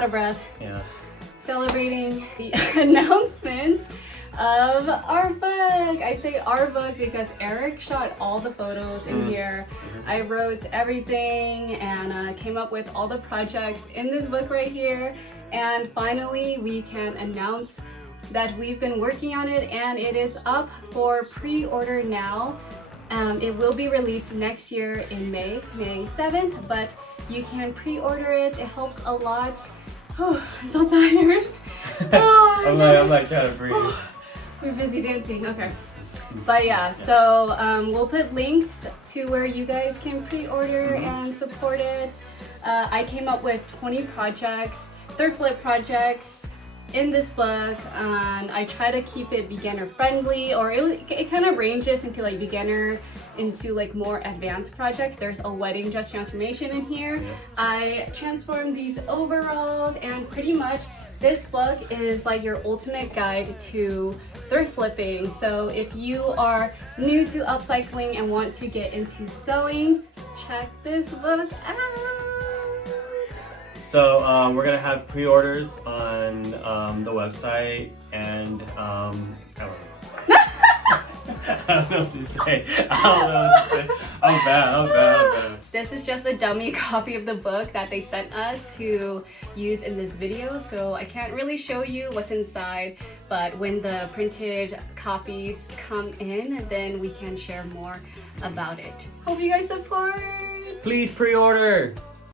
out of breath. Yeah. Celebrating the announcement of our book. I say our book because Eric shot all the photos in here. I wrote everything and came up with all the projects in this book right here. And finally, we can announce that we've been working on it and it is up for pre-order now. It will be released next year in May 7th, but you can pre-order it. It helps a lot. Oh, I'm so tired. Oh, I'm like trying to breathe. We're busy dancing, okay. But yeah, so we'll put links to where you guys can pre-order and support it. I came up with 20 projects, Thrift Flip projects in this book, and I try to keep it beginner friendly, or it kind of ranges into like beginner into like more advanced projects. There's a wedding dress transformation in here. I transformed these overalls, and pretty much this book is like your ultimate guide to thrift flipping. So if you are new to upcycling and want to get into sewing, check this book out. So we're gonna have pre-orders on the website, and I don't know what to say. I'm bad. This is just a dummy copy of the book that they sent us to use in this video, so I can't really show you what's inside, but when the printed copies come in, then we can share more about it. Hope you guys support! Please pre-order!